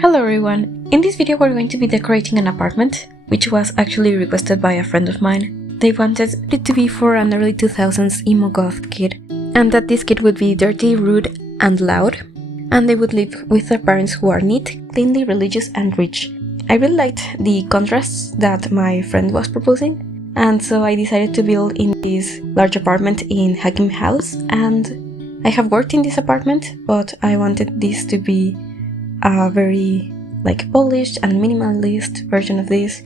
Hello everyone! In this video we're going to be decorating an apartment, which was actually requested by a friend of mine. They wanted it to be for an early 2000s emo goth kid, and that this kid would be dirty, rude, and loud, and they would live with their parents who are neat, cleanly, religious, and rich. I really liked the contrasts that my friend was proposing, and so I decided to build in this large apartment in Hakim House, and I have worked in this apartment, but I wanted this to be a very polished and minimalist version of this.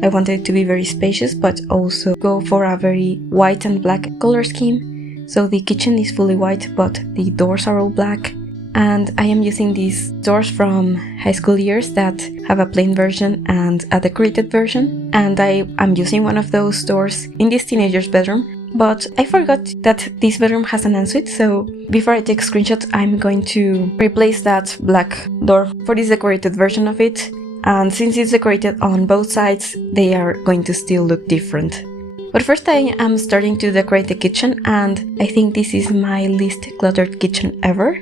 I wanted it to be very spacious but also go for a very white and black color scheme. So the kitchen is fully white but the doors are all black, and I am using these doors from high school years that have a plain version and a decorated version, and I am using one of those doors in this teenager's bedroom. But I forgot that this bedroom has an ensuite, so before I take screenshots I'm going to replace that black door for this decorated version of it, and since it's decorated on both sides they are going to still look different. But first I am starting to decorate the kitchen, and I think this is my least cluttered kitchen ever.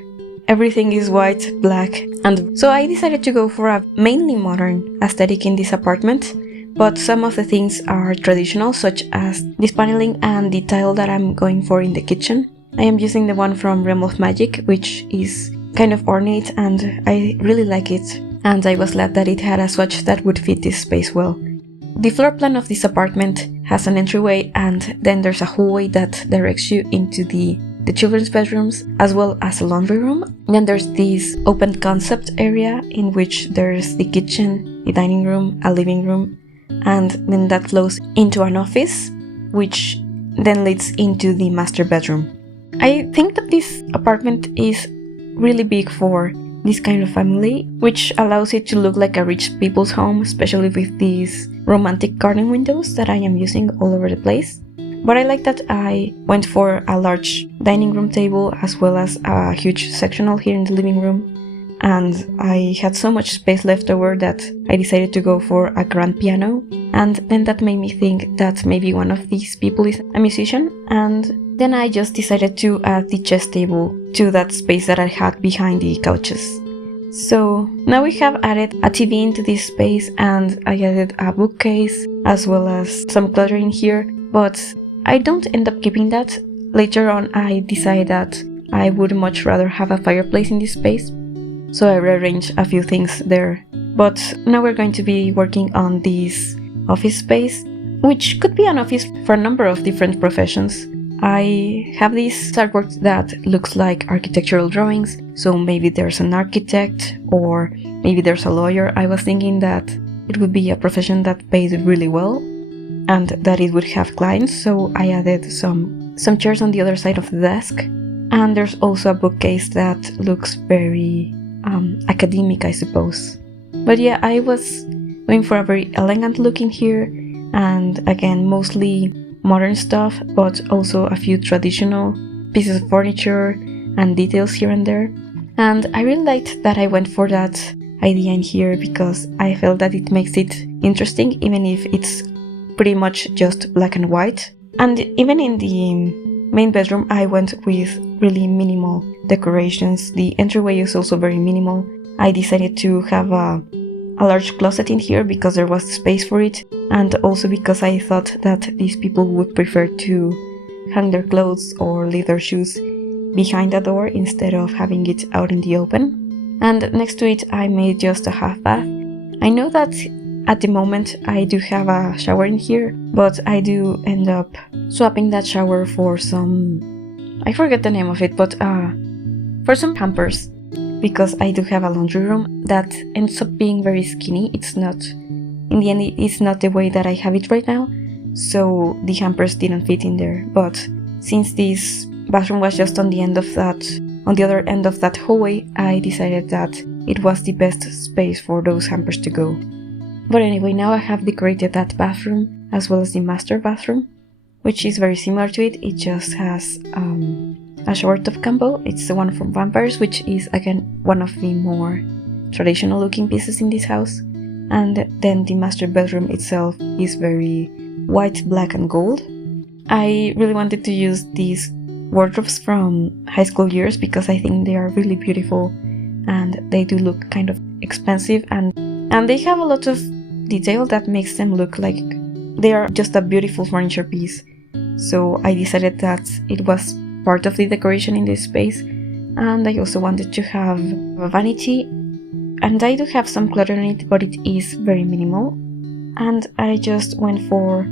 Everything is white, black, and so I decided to go for a mainly modern aesthetic in this apartment. But some of the things are traditional, such as this paneling and the tile that I'm going for in the kitchen. I am using the one from Realm of Magic, which is kind of ornate and I really like it, and I was glad that it had a swatch that would fit this space well. The floor plan of this apartment has an entryway, and then there's a hallway that directs you into the children's bedrooms, as well as a laundry room. Then there's this open concept area in which there's the kitchen, the dining room, a living room, and then that flows into an office, which then leads into the master bedroom. I think that this apartment is really big for this kind of family, which allows it to look like a rich people's home, especially with these romantic garden windows that I am using all over the place. But I like that I went for a large dining room table as well as a huge sectional here in the living room. And I had so much space left over that I decided to go for a grand piano, and then that made me think that maybe one of these people is a musician, and then I just decided to add the chess table to that space that I had behind the couches. So now we have added a TV into this space, and I added a bookcase as well as some cluttering here, but I don't end up keeping that. Later on I decided that I would much rather have a fireplace in this space, so I rearranged a few things there. But now we're going to be working on this office space, which could be an office for a number of different professions. I have this artwork that looks like architectural drawings, so maybe there's an architect or maybe there's a lawyer. I was thinking that it would be a profession that pays really well and that it would have clients, so I added some chairs on the other side of the desk. And there's also a bookcase that looks very academic, I suppose. But yeah, I was going for a very elegant look in here, and again mostly modern stuff, but also a few traditional pieces of furniture and details here and there. And I really liked that I went for that idea in here because I felt that it makes it interesting even if it's pretty much just black and white. And even in the main bedroom I went with really minimal decorations. The entryway is also very minimal. I decided to have a large closet in here because there was space for it, and also because I thought that these people would prefer to hang their clothes or leave their shoes behind the door instead of having it out in the open. And next to it I made just a half bath. I know that at the moment I do have a shower in here, but I do end up swapping that shower for some, I forget the name of it, but for some hampers, because I do have a laundry room that ends up being very skinny. It's not, in the end it's not the way that I have it right now, so the hampers didn't fit in there. But since this bathroom was just on the other end of that hallway, I decided that it was the best space for those hampers to go. But anyway, now I have decorated that bathroom as well as the master bathroom, which is very similar to it. It just has a shower tub combo. It's the one from Vampires, which is again one of the more traditional looking pieces in this house. And then the master bedroom itself is very white, black and gold. I really wanted to use these wardrobes from high school years because I think they are really beautiful and they do look kind of expensive, and they have a lot of detail that makes them look like they are just a beautiful furniture piece. So I decided that it was part of the decoration in this space, and I also wanted to have a vanity, and I do have some clutter in it, but it is very minimal. And I just went for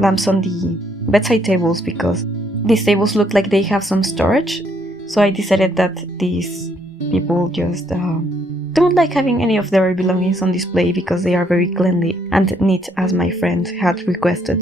lamps on the bedside tables because these tables look like they have some storage. So I decided that these people just don't like having any of their belongings on display because they are very cleanly and neat, as my friend had requested.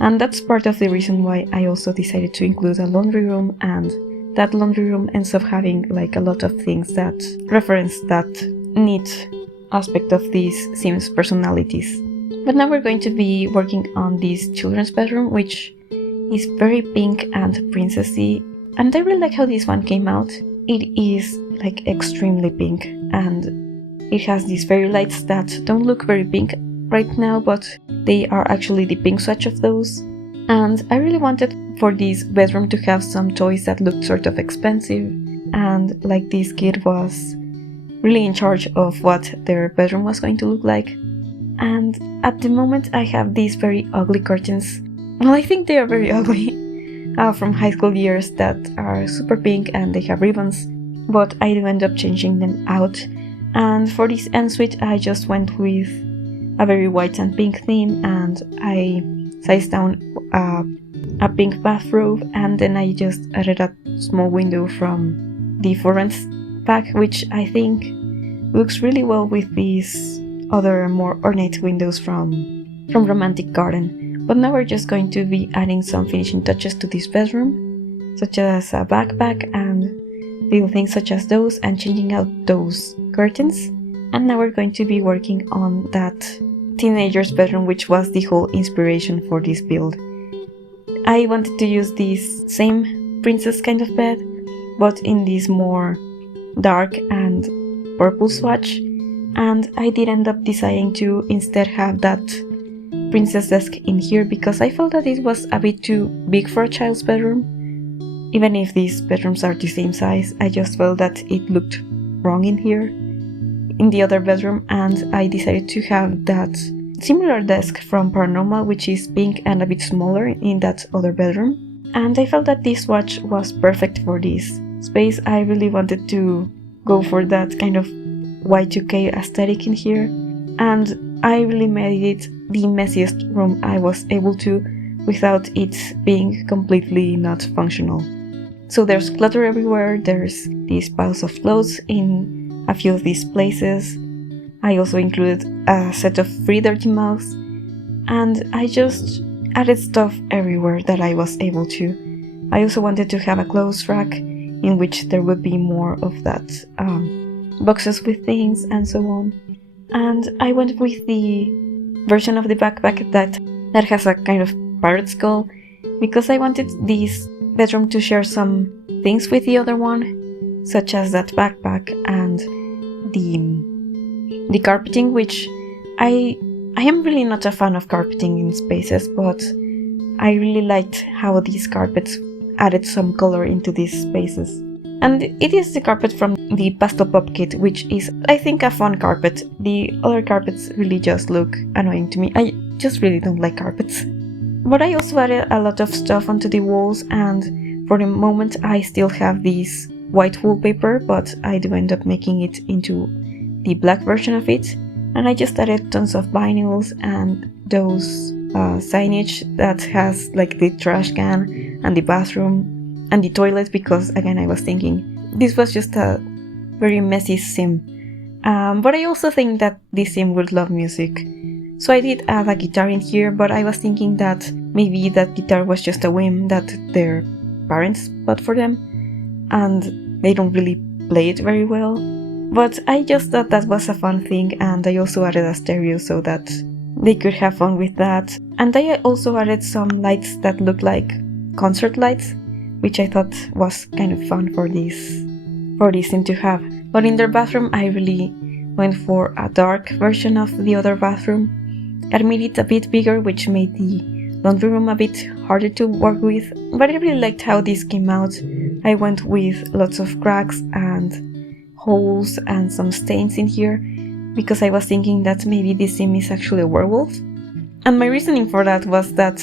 And that's part of the reason why I also decided to include a laundry room, and that laundry room ends up having like a lot of things that reference that neat aspect of these Sims personalities. But now we're going to be working on this children's bedroom, which is very pink and princessy, and I really like how this one came out. It is like extremely pink, and it has these fairy lights that don't look very pink right now, but they are actually the pink swatch of those. And I really wanted for this bedroom to have some toys that looked sort of expensive, and like this kid was really in charge of what their bedroom was going to look like. And at the moment I have these very ugly curtains. Well, I think they are very ugly, from high school years, that are super pink and they have ribbons, but I do end up changing them out. And for this ensuite I just went with a very white and pink theme, and I sized down a pink bathrobe, and then I just added a small window from the Florence pack, which I think looks really well with these other more ornate windows from Romantic Garden. But now we're just going to be adding some finishing touches to this bedroom, such as a backpack and little things such as those, and changing out those curtains. And now we're going to be working on that teenager's bedroom, which was the whole inspiration for this build. I wanted to use this same princess kind of bed, but in this more dark and purple swatch, and I did end up deciding to instead have that princess desk in here because I felt that it was a bit too big for a child's bedroom. Even if these bedrooms are the same size, I just felt that it looked wrong in here, in the other bedroom, and I decided to have that similar desk from Paranormal, which is pink and a bit smaller, in that other bedroom. And I felt that this swatch was perfect for this space. I really wanted to go for that kind of Y2K aesthetic in here, and I really made it the messiest room I was able to without it being completely not functional. So there's clutter everywhere, there's these piles of clothes in a few of these places. I also included a set of free dirty mugs, and I just added stuff everywhere that I was able to. I also wanted to have a clothes rack in which there would be more of that boxes with things and so on. And I went with the version of the backpack that has a kind of pirate skull, because I wanted this bedroom to share some things with the other one, such as that backpack and the carpeting, which I am really not a fan of carpeting in spaces, but I really liked how these carpets added some color into these spaces. And it is the carpet from the Pastel Pop kit, which is, I think, a fun carpet. The other carpets really just look annoying to me. I just really don't like carpets. But I also added a lot of stuff onto the walls, and for the moment I still have this white wallpaper, but I do end up making it into the black version of it. And I just added tons of vinyls and those signage that has like the trash can and the bathroom and the toilet, because again I was thinking this was just a very messy sim, but I also think that this sim would love music, so I did add a guitar in here. But I was thinking that maybe that guitar was just a whim that their parents bought for them and they don't really play it very well, but I just thought that was a fun thing. And I also added a stereo so that they could have fun with that, and I also added some lights that look like concert lights, which I thought was kind of fun for this sim to have. But in their bathroom I really went for a dark version of the other bathroom. I made it a bit bigger, which made the laundry room a bit harder to work with, but I really liked how this came out. I went with lots of cracks and holes and some stains in here because I was thinking that maybe this sim is actually a werewolf. And my reasoning for that was that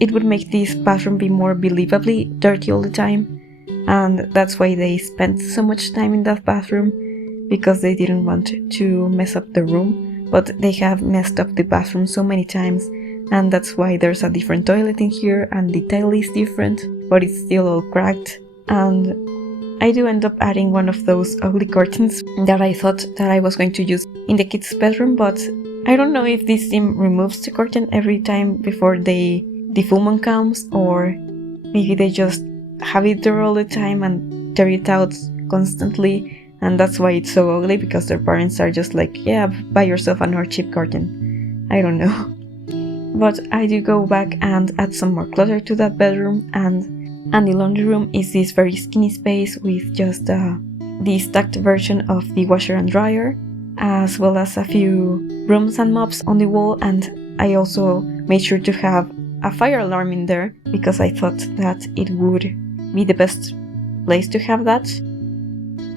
it would make this bathroom be more believably dirty all the time, and that's why they spent so much time in that bathroom, because they didn't want to mess up the room, but they have messed up the bathroom so many times, and that's why there's a different toilet in here and the tile is different, but it's still all cracked. And I do end up adding one of those ugly curtains that I thought that I was going to use in the kids' bedroom, but I don't know if this sim removes the curtain every time before the full moon comes, or maybe they just have it there all the time and tear it out constantly, and that's why it's so ugly, because their parents are just like, yeah, buy yourself another cheap curtain. I don't know. But I do go back and add some more clutter to that bedroom, and the laundry room is this very skinny space with just the stacked version of the washer and dryer, as well as a few brooms and mops on the wall, and I also made sure to have a fire alarm in there because I thought that it would be the best place to have that.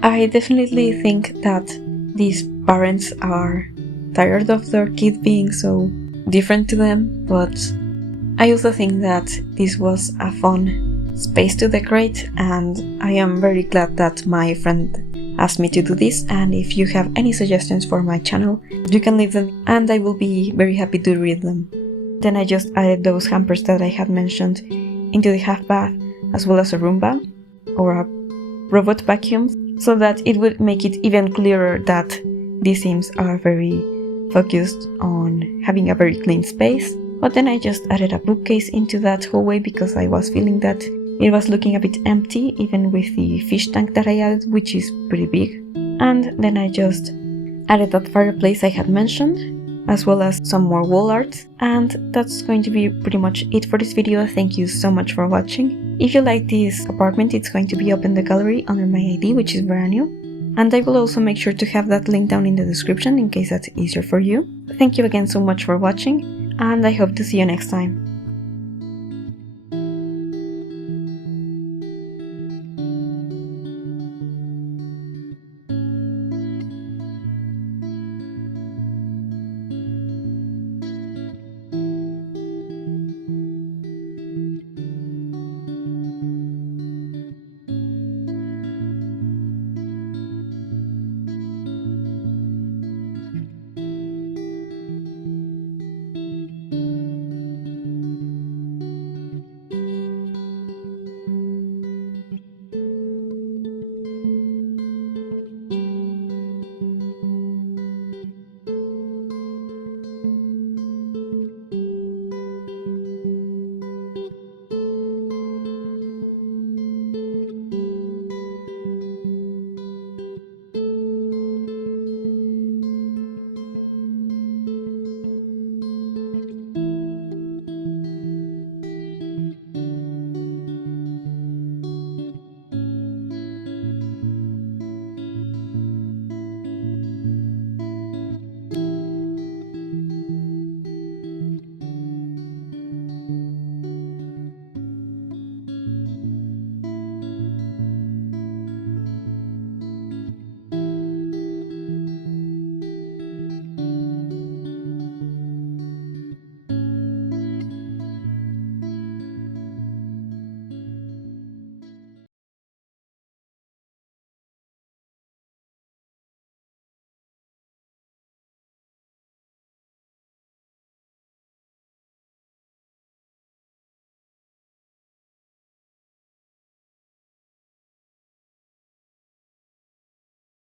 I definitely think that these parents are tired of their kid being so different to them, but I also think that this was a fun space to decorate, and I am very glad that my friend asked me to do this. And if you have any suggestions for my channel, you can leave them and I will be very happy to read them. Then I just added those hampers that I had mentioned into the half bath, as well as a Roomba or a robot vacuum, so that it would make it even clearer that these sims are very focused on having a very clean space. But then I just added a bookcase into that hallway because I was feeling that it was looking a bit empty, even with the fish tank that I added, which is pretty big. And then I just added that fireplace I had mentioned, as well as some more wall art. And that's going to be pretty much it for this video. Thank you so much for watching. If you like this apartment, it's going to be up in the gallery under my ID, which is Veranjo. And I will also make sure to have that link down in the description in case that's easier for you. Thank you again so much for watching, and I hope to see you next time.